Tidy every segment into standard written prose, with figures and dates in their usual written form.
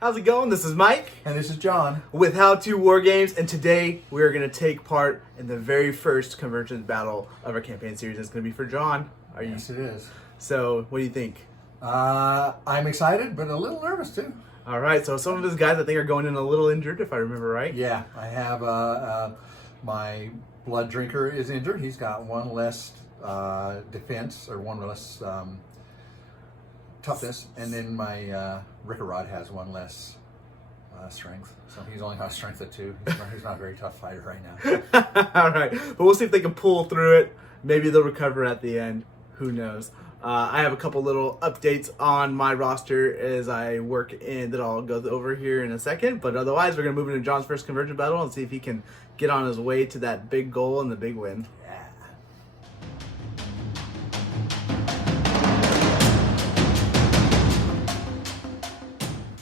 How's it going? This is Mike. And this is John. With How To War Games, and today we're going to take part in the very first convergence battle of our campaign series. It's going to be for John. Yes, it is. So, what do you think? I'm excited, but a little nervous too. All right, so some of his guys I think are going in a little injured, if I remember right. Yeah, I have my blood drinker is injured. He's got one less defense, or one less toughness, and then my Rickarod has one less strength. So he's only got strength at 2. He's not a very tough fighter right now. All right, but we'll see if they can pull through it. Maybe they'll recover at the end. Who knows? I have a couple little updates on my roster as I work in that I'll go over here in a second. But otherwise, we're going to move into John's first convergent battle and see if he can get on his way to that big goal and the big win. Yeah.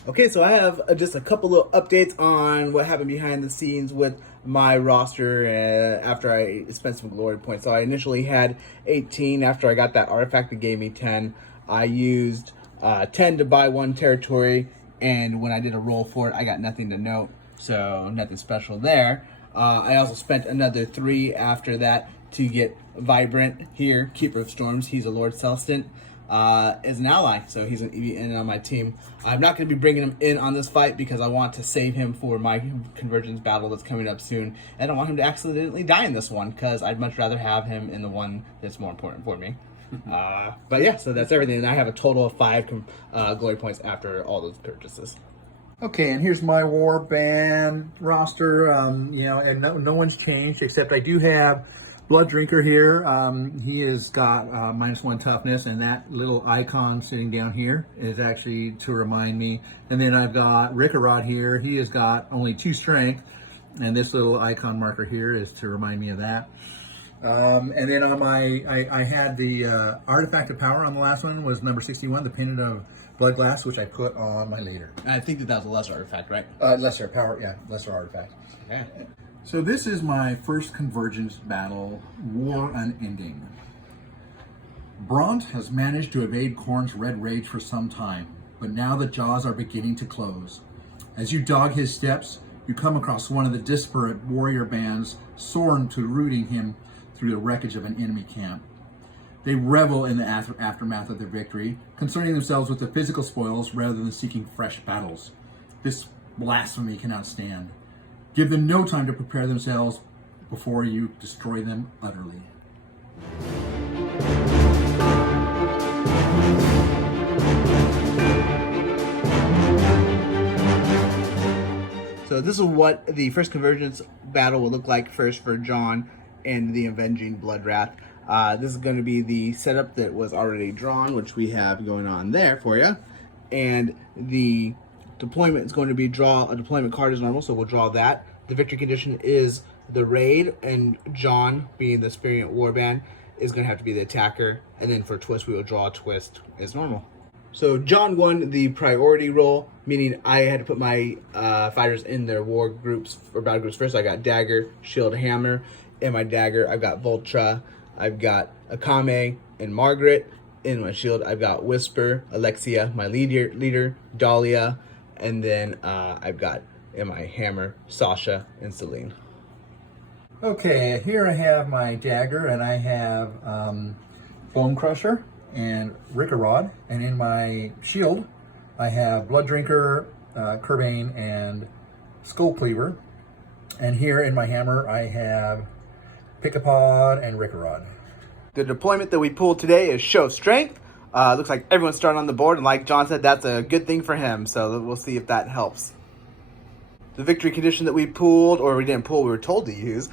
Okay, so I have just a couple little updates on what happened behind the scenes with my roster after I spent some glory points. So I initially had 18. After I got that artifact that gave me 10, I used 10 to buy 1 territory, and when I did a roll for it, I got nothing to note, so nothing special there. I also spent another 3 after that to get Vibrant here, Keeper of Storms. He's a Lord Celestant. Is an ally, so he's going to be in on my team. I'm not going to be bringing him in on this fight because I want to save him for my convergence battle that's coming up soon. I don't want him to accidentally die in this one because I'd much rather have him in the one that's more important for me. But yeah, so that's everything. And I have a total of 5 glory points after all those purchases. Okay, and here's my warband roster. And no one's changed, except I do have Blood Drinker here. He has got -1 toughness, and that little icon sitting down here is actually to remind me. And then I've got Rickarod here. He has got only 2 strength, and this little icon marker here is to remind me of that. And then on I had the Artifact of Power on the last one, was number 61, the Pendant of Bloodlusts, which I put on my leader. I think that was a lesser artifact, right? Lesser power, yeah, lesser artifact. Yeah. So this is my first convergence battle, War Unending. Bront has managed to evade Khorne's red rage for some time, but now the jaws are beginning to close. As you dog his steps, you come across one of the disparate warrior bands soaring to rooting him through the wreckage of an enemy camp. They revel in the aftermath of their victory, concerning themselves with the physical spoils rather than seeking fresh battles. This blasphemy cannot stand. Give them no time to prepare themselves before you destroy them utterly. So this is what the first convergence battle will look like first for John and the Avenging Bloodwrath. This is going to be the setup that was already drawn, which we have going on there for you. And the deployment is going to be draw a deployment card as normal, so we'll draw that. The victory condition is the raid, and John, being the Experience Warband, is going to have to be the attacker. And then for twist, we will draw a twist as normal. So John won the priority roll, meaning I had to put my fighters in their war groups or battle groups first. I got Dagger, Shield, Hammer. In my Dagger, I've got Voltra, I've got Akame and Margaret. In my Shield, I've got Whisper, Alexia, my leader, Dahlia, and then I've got in my Hammer, Sasha, and Celine. Okay, here I have my Dagger, and I have Bone Crusher and Rickarod. And in my Shield, I have Blood Drinker, Kerbane, and Skullcleaver. And here in my Hammer, I have Pickapod and Rickarod. The deployment that we pulled today is Show Strength. Looks like everyone's starting on the board, and like John said, that's a good thing for him, so we'll see if that helps. The victory condition that we pulled, or we didn't pull, we were told to use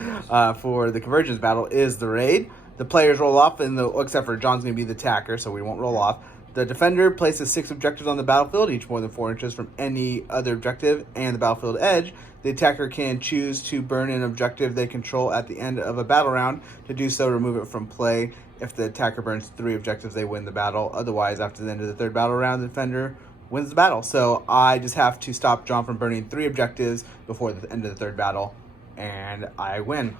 for the convergence battle is the raid. The players roll off, except for John's going to be the attacker, so we won't roll off. The defender places 6 objectives on the battlefield, each more than 4 inches from any other objective and the battlefield edge. The attacker can choose to burn an objective they control at the end of a battle round. To do so, remove it from play. If the attacker burns 3 objectives, they win the battle. Otherwise, after the end of the 3rd battle round, the defender wins the battle. So I just have to stop John from burning 3 objectives before the end of the 3rd battle, and I win.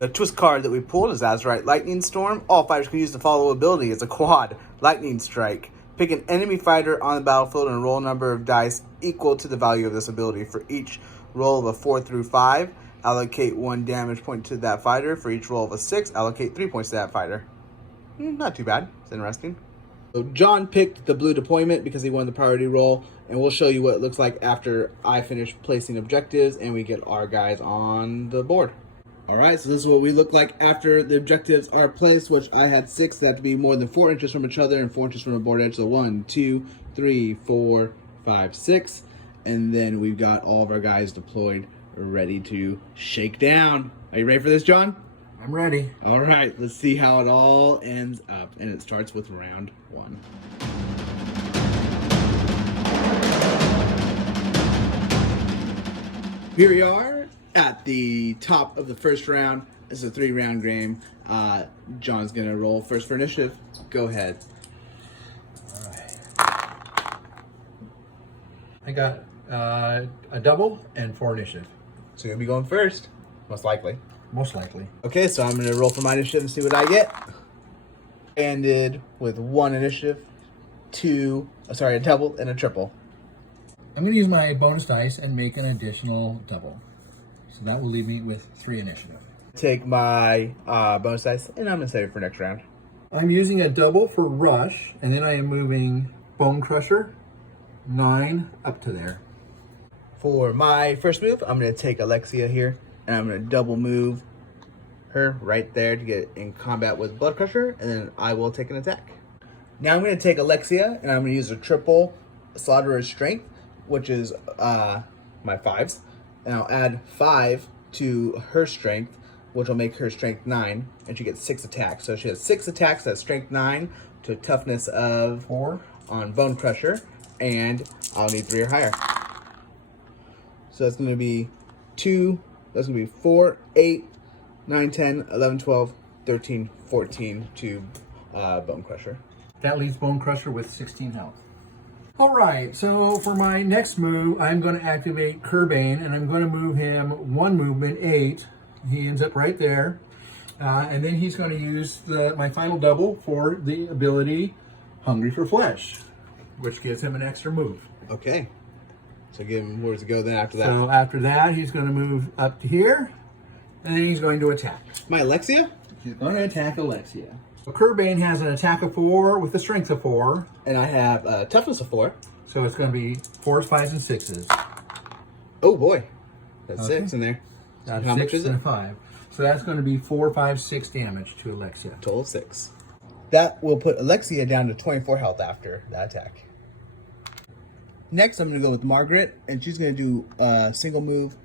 The twist card that we pulled is Azurite Lightning Storm. All fighters can use the follow ability as a quad. Lightning Strike. Pick an enemy fighter on the battlefield and roll a number of dice equal to the value of this ability. For each roll of a 4 through 5, allocate 1 damage point to that fighter. For each roll of a 6, allocate 3 points to that fighter. Not too bad. It's interesting. So John picked the blue deployment because he won the priority roll, and we'll show you what it looks like after I finish placing objectives and we get our guys on the board. Alright, so this is what we look like after the objectives are placed, which I had 6 that have to be more than 4 inches from each other and 4 inches from a board edge. So 1, 2, 3, 4, 5, 6. And then we've got all of our guys deployed, ready to shake down. Are you ready for this, John? I'm ready. Alright, let's see how it all ends up. And it starts with round 1. Here we are at the top of the first round. It's a 3-round game. John's gonna roll first for initiative. Go ahead. All right. I got a double and 4 initiative. So you're gonna be going first, most likely. Most likely. Okay, so I'm gonna roll for my initiative and see what I get. Ended with 1 initiative, a double and a triple. I'm going to use my bonus dice and make an additional double. So that will leave me with 3 initiative. Take my bonus dice and I'm gonna save it for next round. I'm using a double for rush, and then I am moving Bone Crusher 9 up to there. For my first move, I'm gonna take Alexia here and I'm gonna double move her right there to get in combat with Blood Crusher, and then I will take an attack. Now I'm gonna take Alexia and I'm gonna use a triple Slaughterer's Strength, which is my 5s, and I'll add 5 to her strength, which will make her strength 9, and she gets 6 attacks. So she has 6 attacks at strength 9 to a toughness of 4 on Bone Crusher, and I'll need 3 or higher. So that's going to be 4, 8, 9, 10, 11, 12, 13, 14 to Bone Crusher. That leaves Bone Crusher with 16 health. All right, so for my next move, I'm going to activate Kerbane, and I'm going to move him 1 movement, 8. He ends up right there. And then he's going to use my final double for the ability Hungry for Flesh, which gives him an extra move. Okay. So give him where to go then after that. So after that, he's going to move up to here, and then he's going to attack. My Alexia? He's going to attack Alexia. So Kerbane has an attack of 4 with a strength of 4. And I have a toughness of 4. So it's going to be 4s, 5s, and 6s. Oh boy. That's Okay. 6 in there. That's How 6 much is and it? a 5. So that's going to be 4, 5, 6 damage to Alexia. Total of 6. That will put Alexia down to 24 health after that attack. Next, I'm going to go with Margaret, and she's going to do a single move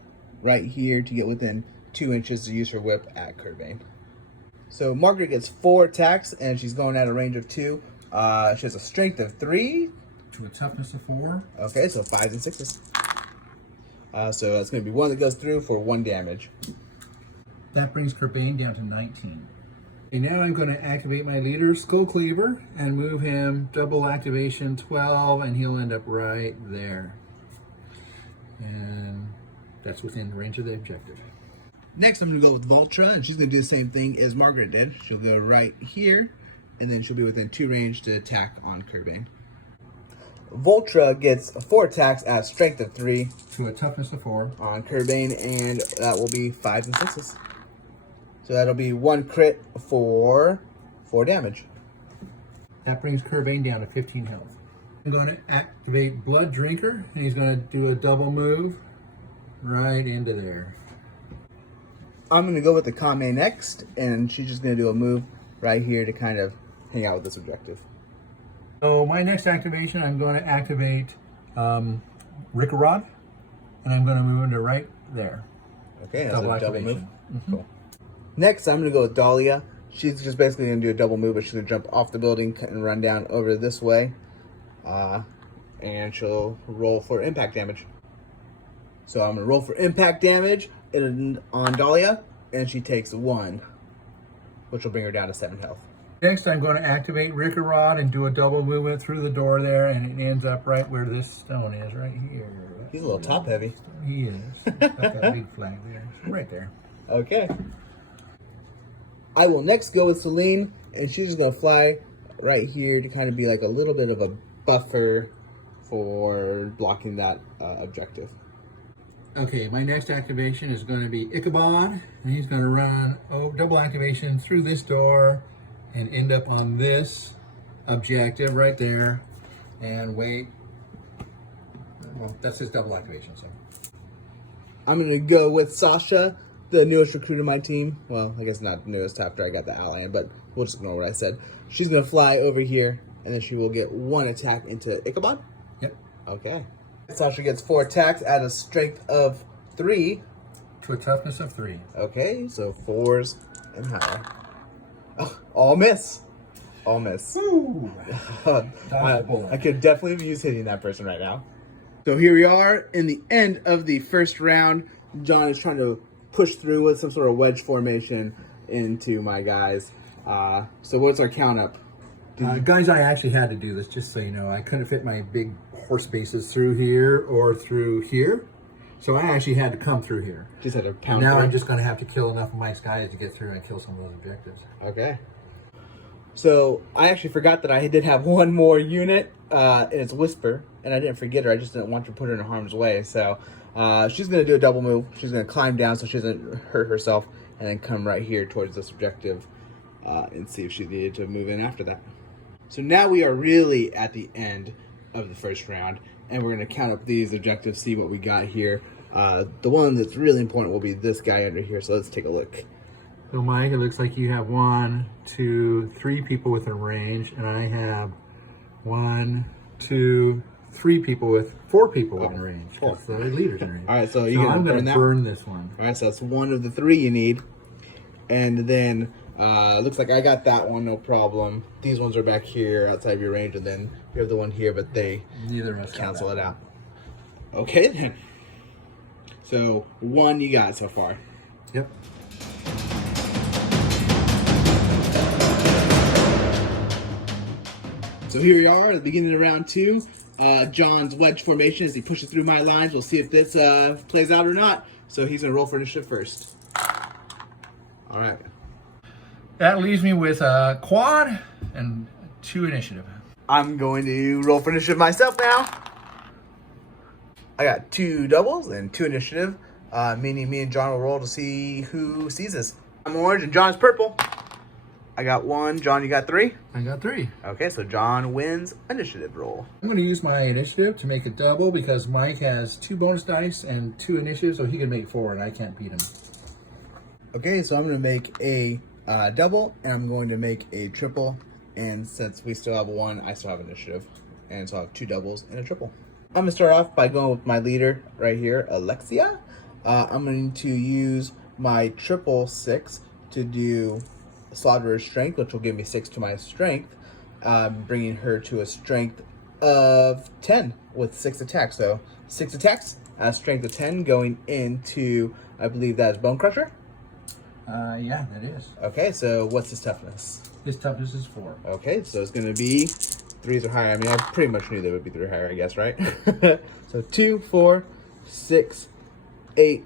right here to get within 2 inches to use her whip at Kerbane. So Margaret gets 4 attacks, and she's going at a range of 2. She has a strength of 3. To a toughness of 4. Okay, so 5s and 6s. So that's going to be 1 that goes through for 1 damage. That brings Kerbane down to 19. Okay, now I'm going to activate my leader, Skullcleaver, and move him double activation 12, and he'll end up right there. And that's within range of the objective. Next, I'm going to go with Vultra, and she's going to do the same thing as Margaret did. She'll go right here, and then she'll be within 2 range to attack on Kerbane. Vultra gets 4 attacks at strength of 3 To a toughness of 4. on Kerbane, and that will be 5s and 6s. So that'll be 1 crit for 4 damage. That brings Kerbane down to 15 health. I'm going to activate Blood Drinker, and he's going to do a double move right into there. I'm going to go with the Kame next, and she's just going to do a move right here to kind of hang out with this objective. So my next activation, I'm going to activate Rickarod, and I'm going to move into right there. Okay, that's a double move. activation. Cool. Next, I'm going to go with Dahlia. She's just basically going to do a double move, but she's going to jump off the building and run down over this way. And she'll roll for impact damage. So I'm going to roll for impact damage on Dahlia, and she takes 1, which will bring her down to 7 health. Next, I'm going to activate Rickarod and do a double movement through the door there, and it ends up right where this stone is, right here. He's a little top heavy. He is. Got that big flag there. Right there. Okay. I will next go with Celine, and she's just going to fly right here to kind of be like a little bit of a buffer for blocking that objective. Okay, my next activation is going to be Ichabod, and he's going to run double activation through this door and end up on this objective right there. And wait, well, that's his double activation. So I'm going to go with Sasha, the newest recruit of my team. Well, I guess not newest after I got the ally, but we'll just ignore what I said. She's going to fly over here, and then she will get 1 attack into Ichabod. Yep. Okay. Sasha gets 4 attacks at a strength of 3. To a toughness of 3. Okay, so 4s and higher. Oh, all miss. All miss. Ooh. I could definitely use hitting that person right now. So here we are in the end of the first round. John is trying to push through with some sort of wedge formation into my guys. So what's our count up? Guys, I actually had to do this, just so you know. I couldn't fit my big horse bases through here or through here. So I actually had to come through here. Just had to pound Now through. I'm just going to have to kill enough of my guys to get through and kill some of those objectives. Okay. So I actually forgot that I did have one more unit, and it's Whisper, and I didn't forget her. I just didn't want to put her in harm's way. So she's going to do a double move. She's going to climb down so she doesn't hurt herself, and then come right here towards this objective and see if she needed to move in after that. So now we are really at the end of the first round, and we're going to count up these objectives, see what we got here. The one that's really important will be this guy under here, so let's take a look. So Mike, it looks like you have 1, 2, 3 people within range, and I have 1, 2, 3 people with 4 people within range. That's the leaders in range. All right, so I'm going to burn this one. All right, so that's one of the 3 you need. And then looks like I got that one, no problem. These ones are back here outside of your range, and then you have the one here, but they Neither of us cancel it out. Okay, then. So 1 you got so far. Yep. So here we are at the beginning of round 2. John's wedge formation as he pushes through my lines. We'll see if this plays out or not. So he's going to roll for initiative first. All right. That leaves me with a quad and 2 initiative. I'm going to roll for initiative myself now. I got 2 doubles and 2 initiative, meaning me and John will roll to see who sees this. I'm orange and John is purple. I got 1. John, you got 3? I got 3. Okay, so John wins initiative roll. I'm going to use my initiative to make it double because Mike has 2 bonus dice and 2 initiatives, so he can make 4 and I can't beat him. Okay, so I'm going to make a double and I'm going to make a triple. And since we still have 1, I still have initiative. And so I have 2 doubles and a triple. I'm going to start off by going with my leader right here, Alexia. I'm going to use my triple 6 to do Slaughterer's Strength, which will give me 6 to my strength, bringing her to a strength of 10 with 6 attacks. So 6 attacks, strength of 10 going into, I believe that is Bone Crusher. Yeah, that is. Okay, so what's his toughness? His toughness is 4. Okay, so it's going to be 3s or higher. I mean, I pretty much knew they would be 3 or higher, I guess, right? So 2, 4, 6, 8,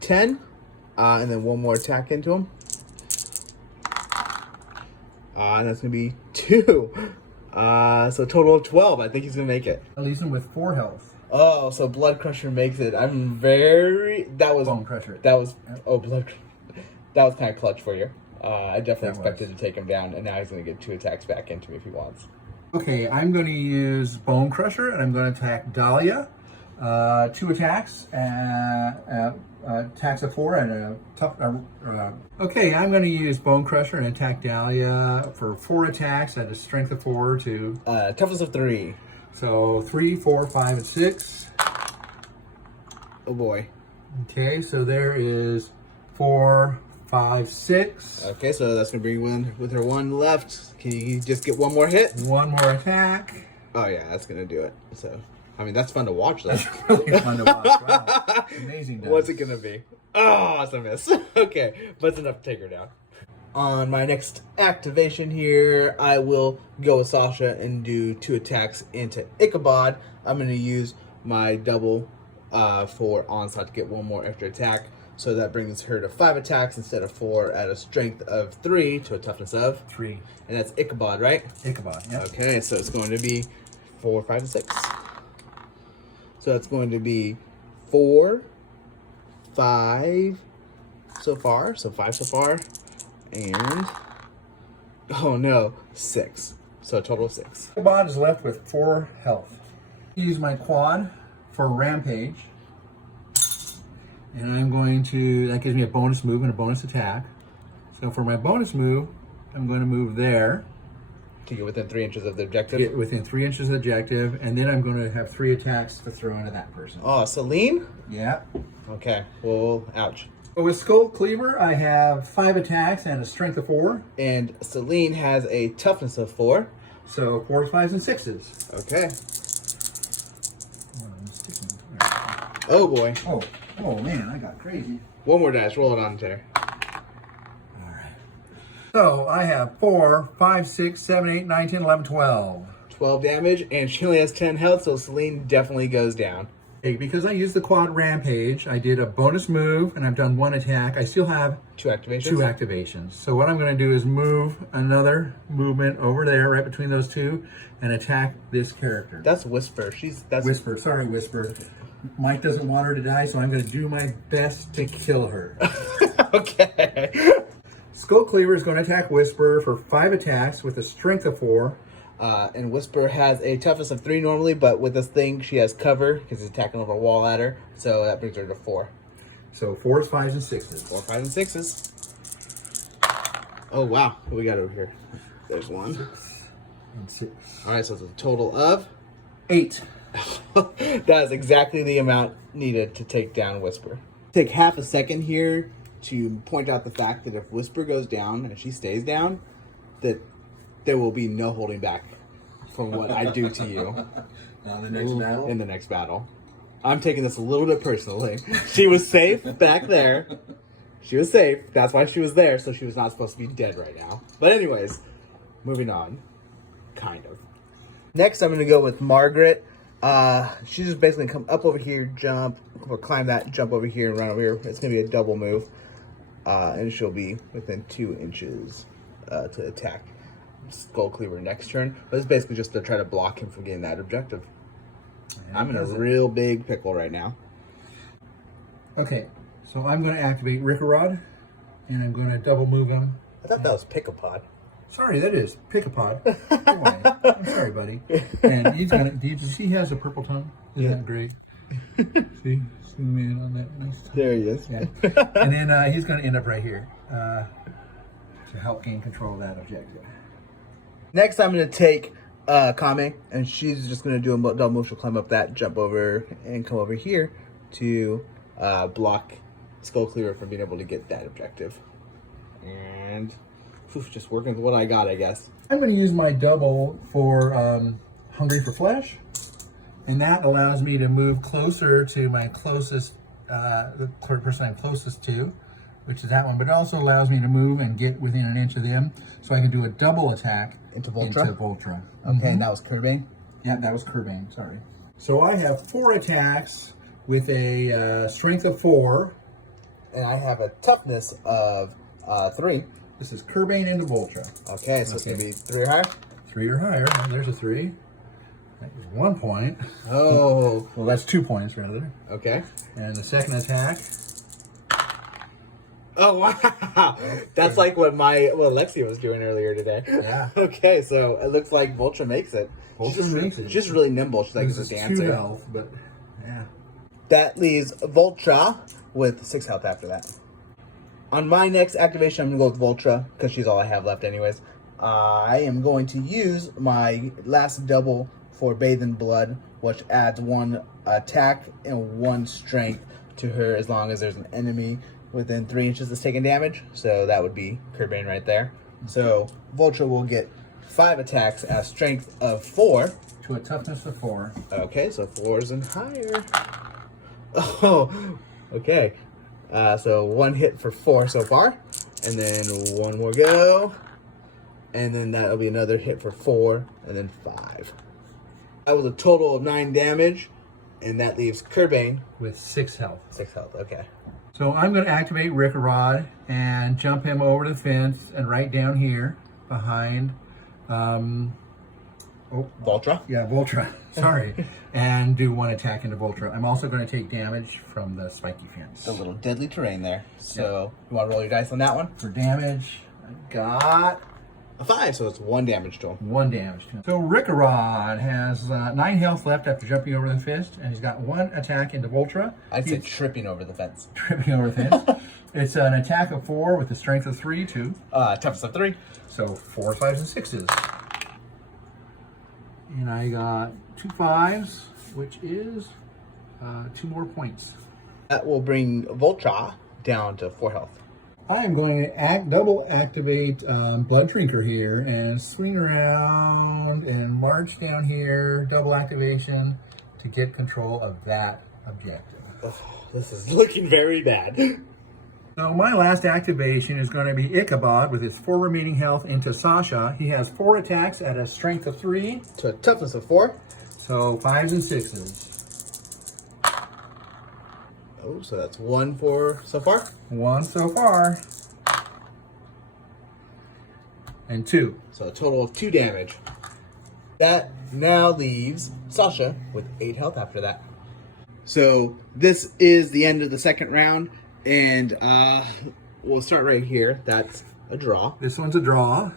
10, and then 1 more attack into him. And that's going to be 2. So total of 12. I think he's going to make it. That leaves him with 4 health. Oh, so Blood Crusher makes it. I'm very... That was... Bone Crusher. That was... Oh, that was kind of clutch for you. I definitely That expected to take him down, and now he's going to get 2 attacks back into me if he wants. Okay, I'm going to use Bone Crusher, and I'm going to attack Dahlia. 2 attacks, attacks of 4, and a tough... Okay, I'm going to use Bone Crusher and attack Dahlia for 4 attacks at a strength of 4 to... Toughness of 3. So 3, 4, 5, and 6. Oh boy. Okay, so there is 4, 5, 6. Okay, so that's going to bring 1 with her 1 left. Can you just get 1 more hit? 1 more attack. Oh yeah, that's going to do it. So, I mean, that's fun to watch though. That's really fun to watch. Wow. Amazing. Dice. What's it going to be? Oh, it's a miss. Okay, but it's enough to take her down. On my next activation here, I will go with Sasha and do 2 attacks into Ichabod. I'm going to use my double for onslaught to get 1 more extra attack. So that brings her to 5 attacks instead of 4 at a strength of 3 to a toughness of 3. And that's Ichabod, right? Ichabod, yeah. Okay, so it's going to be 4, 5, and 6. So that's going to be 4, 5 so far. So 5 so far. And, oh no, 6. So a total of 6. Ichabod is left with 4 health. Use my quad for Rampage. And I'm going to, that gives me a bonus move and a bonus attack. So for my bonus move, I'm going to move there. To get within 3 inches of the objective? Get within 3 inches of the objective, and then I'm going to have 3 attacks to throw into that person. Oh, Celine? Yeah. Okay, well, ouch. With Skullcleaver, I have 5 attacks and a strength of 4. And Celine has a toughness of 4. So 4s, 5s, and 6s. Okay. Oh boy. Oh man, I got crazy. One more dash, roll it on there. Alright. So I have 4, 5, 6, 7, 8, 9, 10, 11, 12. 12 damage, and she only has 10 health, so Celine definitely goes down. Okay, because I used the quad Rampage, I did a bonus move, and I've done 1 attack. I still have 2 activations? 2 activations. So what I'm going to do is move another movement over there, right between those 2, and attack this character. That's Whisper. That's Whisper. Sorry, Whisper. Mike doesn't want her to die, so I'm going to do my best to kill her. Okay. Skullcleaver is going to attack Whisper for 5 attacks with a strength of 4. And Whisper has a toughness of 3 normally, but with this thing, she has cover because he's attacking over a wall at her. So that brings her to 4. So 4s, 5s, and 6s. 4, 5, and 6s. Oh, wow. What we got over here? There's 1. 6 and 6. All right, so it's a total of 8. That is exactly the amount needed to take down Whisper. Take half a second here to point out the fact that if Whisper goes down and she stays down, that there will be no holding back from what I do to you On the next battle? in the next battle. I'm taking this a little bit personally. She was safe back there. She was safe. That's why she was there, so she was not supposed to be dead right now. But anyways, moving on. Kind of. Next, I'm going to go with Margaret. She just basically come up over here, jump, or climb that, jump over here, and run over here. It's going to be a double move. And she'll be within 2 inches to attack Skullcleaver next turn. But it's basically just to try to block him from getting that objective. Yeah, I'm in a real big pickle right now. Okay, so I'm going to activate Rickarod, and I'm going to double move him. I thought that was Pick-a-Pod. Sorry, that is Pick-a-Pod. I'm sorry, buddy. And he's gonna. Do you see he has a purple tongue? Isn't that great? See, zoom in on that nice tongue. There he is. Yeah. And then he's gonna end up right here to help gain control of that objective. Next, I'm going to take Kame, and she's just going to do a double move. She'll climb up that, jump over, and come over here to block Skullcleaver from being able to get that objective. And just working with what I got, I guess. I'm going to use my double for Hungry for Flesh, and that allows me to move closer to my closest, the person I'm closest to, which is that one, but it also allows me to move and get within an inch of them, so I can do a double attack into Voltra. Okay, and that was Curbane? Yeah, that was Curbane, sorry. So I have 4 attacks with a strength of 4. And I have a toughness of 3. This is Curbane into Voltra. Okay, so it's going to be 3 or higher? 3 or higher, and there's a 3. That is 1 point. Oh. Well, that's 2 points, rather. Okay. And the second attack. Oh, wow. That's like what Alexia was doing earlier today. Yeah. Okay, so it looks like Voltra makes it. Voltra makes it. She's just really nimble. She's like This a is dancer. 2 health, but yeah. That leaves Voltra with 6 health after that. On my next activation, I'm going to go with Voltra, because she's all I have left anyways. I am going to use my last double for Bathe in Blood, which adds 1 attack and 1 strength to her as long as there's an enemy within 3 inches that's taking damage. So that would be Curbane right there. So Voltra will get 5 attacks at a strength of 4. To a toughness of 4. Okay, so 4s and higher. Oh, okay. So 1 hit for 4 so far. And then 1 more go. And then that'll be another hit for 4. And then 5. That was a total of 9 damage. And that leaves Curbane With 6 health. 6 health. Okay. So I'm going to activate Rickarod and jump him over the fence and right down here behind, Voltra. yeah, Voltra, sorry, and do 1 attack into Voltra. I'm also going to take damage from the spiky fence. The little deadly terrain there. So you want to roll your dice on that one? For damage, I got A 5, so it's 1 damage to him. 1 damage to him. So Rickarod has 9 health left after jumping over the fist, and he's got 1 attack into Voltra. I'd say tripping over the fence. Tripping over the fence. It's an attack of 4 with a strength of 3, too. Toughness of 3. So 4, 5s, and 6s. And I got 2 5s, which is 2 more points. That will bring Voltra down to 4 health. I'm going to double activate Blood Drinker here and swing around and march down here, double activation to get control of that objective. Oh, this is looking very bad. So my last activation is going to be Ichabod with his 4 remaining health into Sasha. He has 4 attacks at a strength of 3. To a toughness of 4. So 5s and 6s. Oh, so that's 1 for so far? 1 so far. And 2. So a total of 2 damage. That now leaves Sasha with 8 health after that. So this is the end of the second round, and we'll start right here. That's a draw. This one's a draw.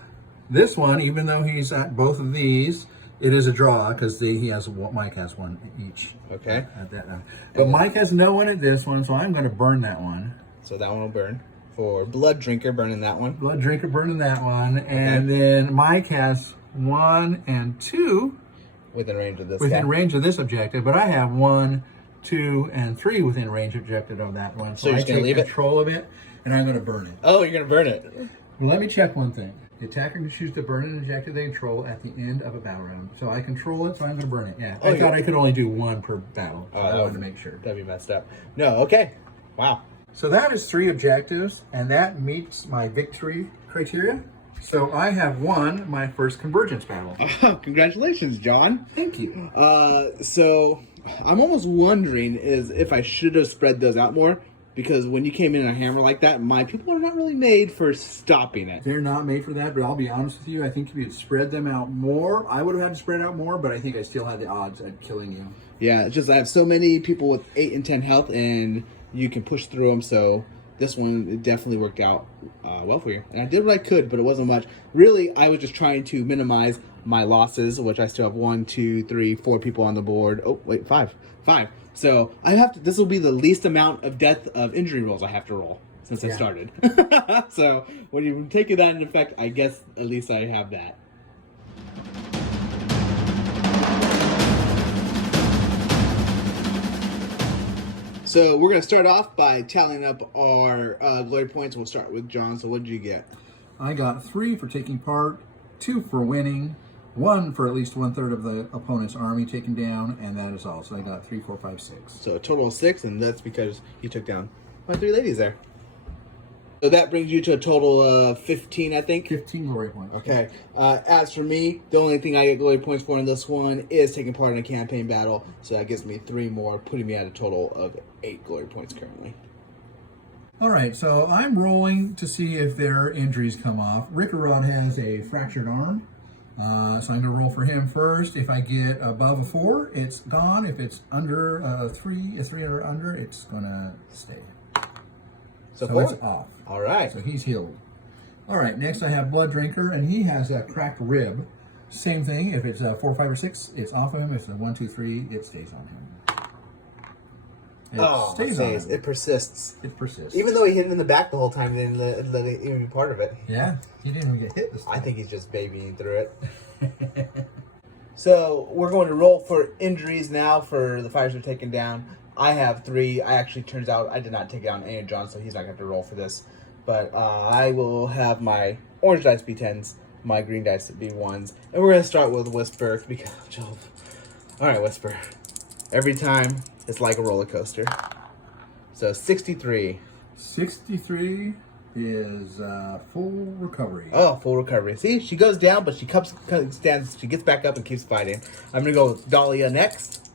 This one, even though he's at both of these, it is a draw because Mike has 1 each. Okay. At that one. But Mike has no one at this one, so I'm going to burn that one. So that one will burn. For Blood Drinker, burning that one. Blood Drinker burning that one. And then Mike has 1 and 2 within range of this within guy. range of this objective, but I have 1, 2, and 3 within range objective of that one. So you're just going to leave it? Control of it, and I'm going to burn it. Oh, you're going to burn it. Well, let me check one thing. The attacker can choose to burn an objective they control at the end of a battle round. So I control it, so I'm going to burn it. Yeah, Oh, I thought I could only do 1 per battle, so I Oh, wanted to make sure. That'd be messed up. No, okay. Wow. So that is 3 objectives, and that meets my victory criteria. So I have won my first convergence battle. Oh, congratulations, John. Thank you. So I'm almost wondering is if I should have spread those out more, because when you came in a hammer like that, my people are not really made for stopping it. They're not made for that, but I'll be honest with you. I think if you had spread them out more, I would have had to spread out more, but I think I still had the odds at killing you. Yeah, it's just I have so many people with 8 and 10 health, and you can push through them, so this one it definitely worked out well for you. And I did what I could, but it wasn't much. Really, I was just trying to minimize my losses, which I still have 1, 2, 3, 4 people on the board. Oh, wait, 5. So I have to. This will be the least amount of injury rolls I have to roll since I started. So when you take that into effect, I guess at least I have that. So we're going to start off by tallying up our glory points. We'll start with John. So what did you get? I got 3 for taking part, 2 for winning, 1 for at least 1/3 of the opponent's army taken down, and that is all. So I got 3, 4, 5, 6. So a total of 6, and that's because you took down my 3 ladies there. So that brings you to a total of 15, I think. 15 glory points. Okay. As for me, the only thing I get glory points for in this one is taking part in a campaign battle. So that gives me 3 more, putting me at a total of 8 glory points currently. All right, so I'm rolling to see if their injuries come off. Rickarod has a fractured arm, so I'm going to roll for him first. If I get above a 4, it's gone. If it's under a 3 or under, it's going to stay. So 4? it's off. All right. So he's healed. All right, next I have Blood Drinker, and he has a cracked rib. Same thing. If it's 4, 5, or 6, it's off of him. If it's 1, 2, 3, it stays on him. It stays on him. It persists. It persists. Even though he hit it in the back the whole time, he didn't let it even be part of it. Yeah, he didn't even get hit this time. I think he's just babying through it. So we're going to roll for injuries now for the fires we're taking down. I have 3. Turns out I did not take down any of John, so he's not going to have to roll for this. But I will have my orange dice be 10s, my green dice be 1s. And we're going to start with Whisper. Because, all right, Whisper. Every time, it's like a roller coaster. So 63. 63 is full recovery. Oh, full recovery. See, she goes down, but she stands. She gets back up and keeps fighting. I'm going to go with Dahlia next.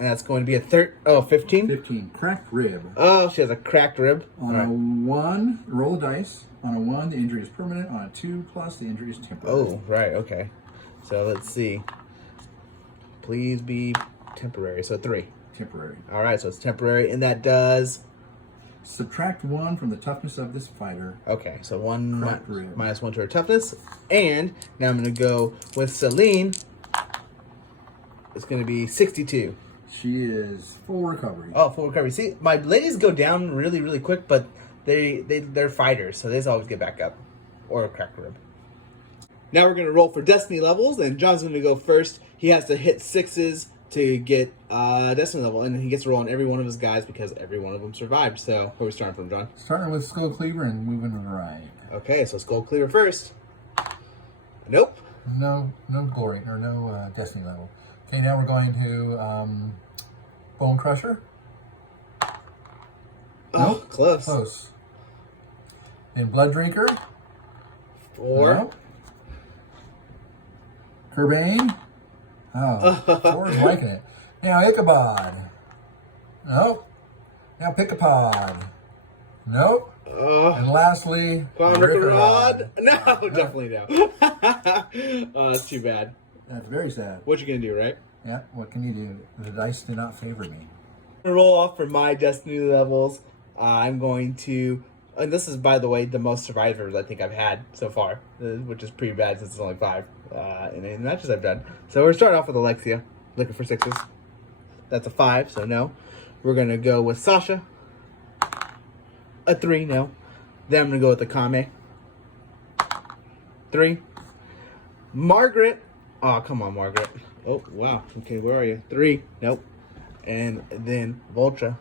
And that's going to be a 15? 15. Cracked rib. Oh, she has a cracked rib. On a 1, roll a dice. On a 1, the injury is permanent. On a 2 plus, the injury is temporary. Oh, right, okay. So let's see. Please be temporary. So 3. Temporary. All right, so it's temporary, and that does... Subtract 1 from the toughness of this fighter. Okay, so 1 Cracked rib. minus 1 to her toughness. And now I'm going to go with Celine. It's going to be 62. She is full recovery. Oh, full recovery. See, my ladies go down really, really quick, but they're fighters, so they just always get back up. Or a cracked rib. Now we're going to roll for Destiny levels, and John's going to go first. He has to hit 6s to get Destiny level, and he gets to roll on every one of his guys because every one of them survived. So, where are we starting from, John? Starting with Skullcleaver and moving to the right. Okay, so Skullcleaver first. Nope. No glory, or no Destiny level. Okay, now we're going to Bone Crusher. Oh, Nope. close. Close. Then Blood Drinker. 4. Nope. Kerbane. Oh, 4 is liking it. Now Ichabod. Nope. Now Pickapod. Nope. And lastly, Come on, Rickarod. No, definitely no. Oh, that's too bad. That's very sad. What you gonna do, right? Yeah, what can you do? The dice do not favor me. I'm gonna roll off for my Destiny levels. I'm going to, and this is, by the way, the most survivors I think I've had so far, which is pretty bad since it's only 5 in the matches I've done. So we're starting off with Alexia, looking for 6s. That's a 5, so no. We're gonna go with Sasha. A 3, no. Then I'm gonna go with Akame. 3. Margaret. Oh, come on, Margaret. Oh, wow. Okay, where are you? 3. Nope. And then Vultra.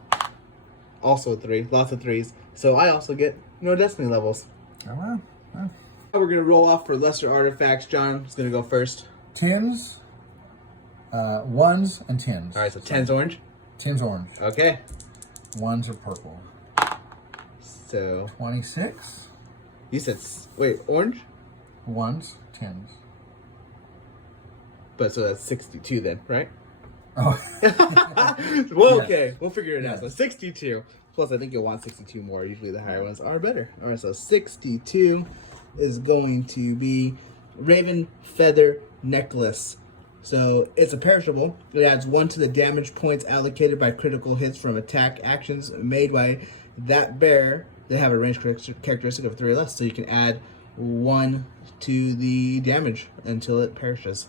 Also 3. Lots of 3s. So I also get no Destiny levels. Oh, well. Now we're going to roll off for lesser artifacts. John is going to go first. 10s, 1s, and 10s. All right, so 10's orange. 10's orange. Okay. 1s are purple. So 26. you said, wait, orange? 1s, 10s. But so that's 62 then, right? Oh. Well, okay. We'll figure it out. So 62. Plus, I think you'll want 62 more. Usually the higher ones are better. All right, so 62 is going to be Raven Feather Necklace. So it's a perishable. It adds 1 to the damage points allocated by critical hits from attack actions made by that bearer. They have a range characteristic of 3 or less. So you can add 1 to the damage until it perishes.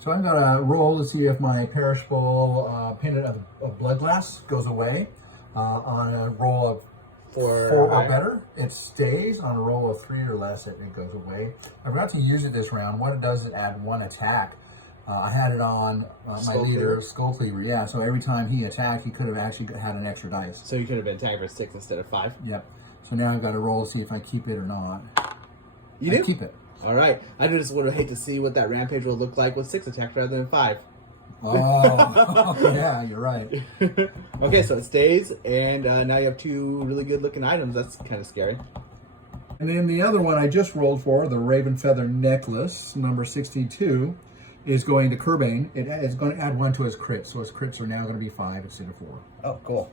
So I'm going to roll to see if my perishable pendant of bloodlusts goes away. On a roll of 4 or better, it stays. On a roll of 3 or less, it goes away. I forgot to use it this round. What it does is add 1 attack. I had it on my leader, Skullcleaver. Yeah, so every time he attacked, he could have actually had an extra dice. So you could have been tagged for 6 instead of 5? Yep. So now I've got to roll to see if I keep it or not. You do? I keep it. All right. I just would hate to see what that rampage will look like with 6 attacks rather than 5. Oh, yeah, you're right. Okay, so it stays, and now you have 2 really good-looking items. That's kind of scary. And then the other one I just rolled for, the Raven Feather Necklace, number 62, is going to Kerbane. It is going to add 1 to his crits, so his crits are now going to be 5 instead of 4. Oh, cool.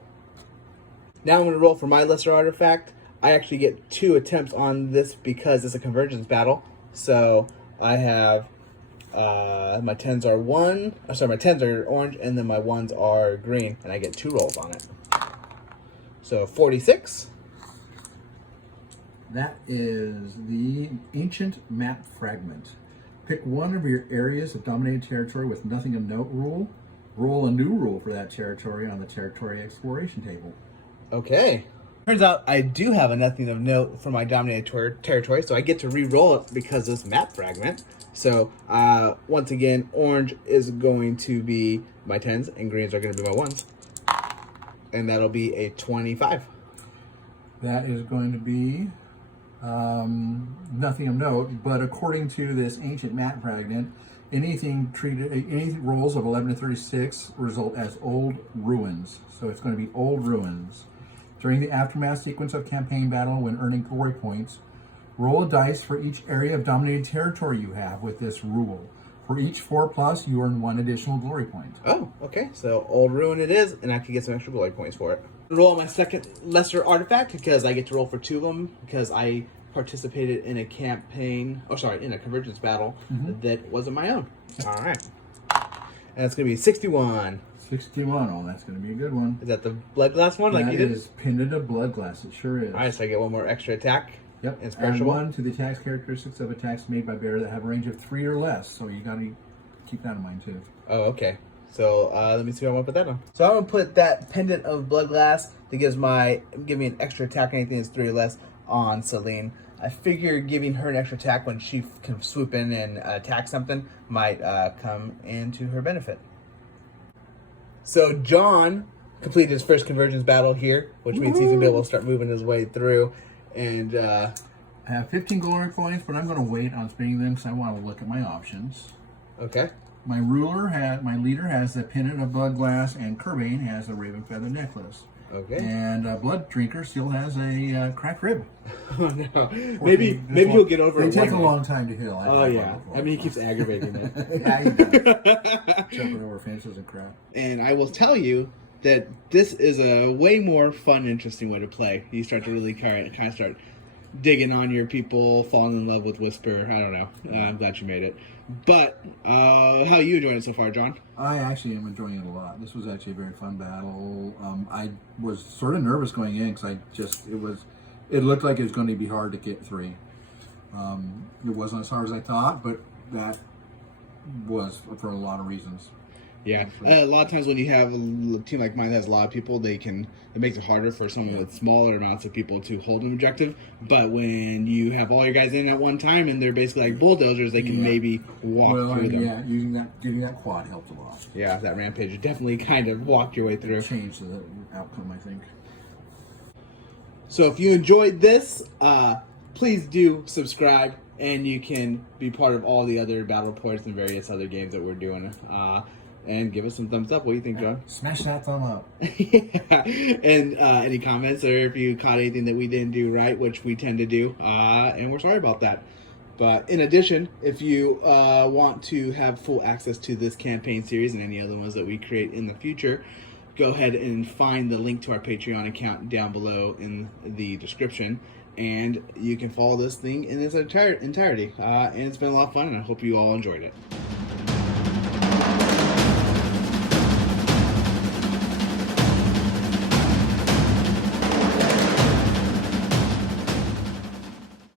Now I'm going to roll for my lesser artifact. I actually get 2 attempts on this because it's a convergence battle. So I have my 10s are my 10s are orange, and then my 1s are green, and I get 2 rolls on it. So 46. That is the Ancient Map Fragment. Pick one of your areas of dominated territory with nothing of note rule. Roll a new rule for that territory on the territory exploration table. Okay. Turns out I do have a nothing of note for my dominated territory, so I get to re-roll it because of this map fragment. So, once again, orange is going to be my 10s, and greens are going to be my 1s. And that'll be a 25. That is going to be nothing of note, but according to this ancient map fragment, any rolls of 11 to 36 result as old ruins. So it's going to be old ruins. During the aftermath sequence of campaign battle, when earning glory points, roll a dice for each area of dominated territory you have with this rule. For each 4+, you earn 1 additional glory point. Oh, okay. So Old Ruin it is, and I can get some extra glory points for it. Roll my second lesser artifact because I get to roll for 2 of them because I participated in a campaign, in a convergence battle that wasn't my own. All right. And it's going to be 61. 61. Oh, that's going to be a good one. Is that the Bloodlust one? That is Pendant of Bloodlusts. It sure is. All right, so I get 1 more extra attack. Yep. It's Add perishable. 1 to the attacks characteristics of attacks made by bearer that have a range of 3 or less. So you got to keep that in mind too. Oh, okay. So let me see what I want to put that on. So I'm going to put that Pendant of Bloodlust that give me an extra attack on anything that's 3 or less on Celine. I figure giving her an extra attack when she can swoop in and attack something might come into her benefit. So John completed his first convergence battle here, which means he's going to be able to start moving his way through. And I have 15 glory points, but I'm going to wait on spending them because I want to look at my options. Okay. My leader has the Pendant of Bloodglass, and Kerbane has the Raven Feather Necklace. Okay. And Blood Drinker still has a cracked rib. Oh no. Maybe he'll get over it. It takes a long time to heal. Oh yeah. I mean, he keeps aggravating it. Yeah, he does. Jumping over fences and crap. And I will tell you that this is a way more fun, interesting way to play. You start to really kind of start digging on your people, falling in love with Whisper. I don't know. I'm glad you made it. But how are you enjoying it so far, John? I actually am enjoying it a lot. This was actually a very fun battle. I was sort of nervous going in because it looked like it was going to be hard to get 3. It wasn't as hard as I thought, but that was for a lot of reasons. Yeah, a lot of times when you have a team like mine that has a lot of people, it makes it harder for someone with smaller amounts of people to hold an objective. But when you have all your guys in at one time and they're basically like bulldozers, they can maybe walk through them. Yeah, getting that quad helped a lot. Yeah, that rampage definitely kind of walked your way through. Changed the outcome, I think. So if you enjoyed this, please do subscribe, and you can be part of all the other battle reports and various other games that we're doing. And give us some thumbs up. What do you think, John? Smash that thumb up. Yeah. And any comments, or if you caught anything that we didn't do right, which we tend to do, and we're sorry about that. But in addition, if you want to have full access to this campaign series and any other ones that we create in the future, go ahead and find the link to our Patreon account down below in the description. And you can follow this thing in its entirety. And it's been a lot of fun, and I hope you all enjoyed it.